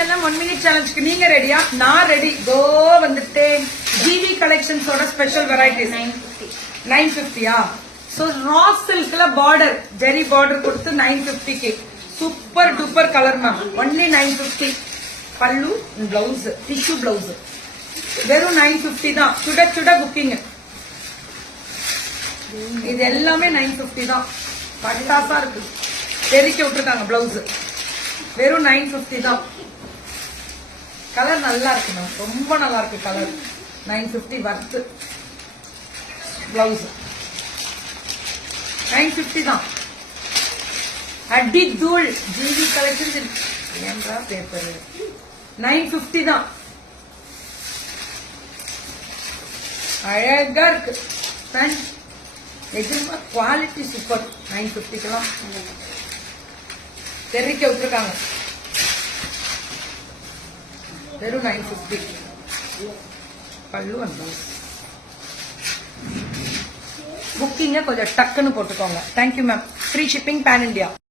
1 minute challenge நீங்க ரெடியா? நான் ரெடி. கோ வந்துட்டே. ஜிவி கலெக்ஷன்ஸோட ஸ்பெஷல் வெரைட்டிஸ் 950 சோ ரா சில்க்ல பார்டர் ஜெரி பார்டர் கொடுத்து 950 க்கு super duper colour ma'am. Only 950. பல்லு பிளவுஸ் டிஷ்யூ பிளவுஸ் வெறும் 950 தான். சுட சுட புக்கிங். இது எல்லாமே 950 தான். பட்டாசா இருக்கு. தெரிக்க விட்டுருக்காங்க பிளவுஸ். வெறும் 950 தான். கலர் நல்லா இருக்கு மேம். ரொம்ப நல்லா இருக்கு கலர். 950 வர்த்து. பிளவுஸ் 950 தான். அடி தூள் ஜிவி கலெக்ஷன் ஏன்றா பேப்பர் 950 தான். அழகா இருக்கு. நிஜமா குவாலிட்டி சூப்பர். 950க்குலாம் தெரிக்க விட்டுருக்காங்க. வெறும் 950. பல்லு வந்து புக்கிங்க கொஞ்சம் டக்குன்னு போட்டுக்கோங்க. Thank you ma'am. Free shipping pan India.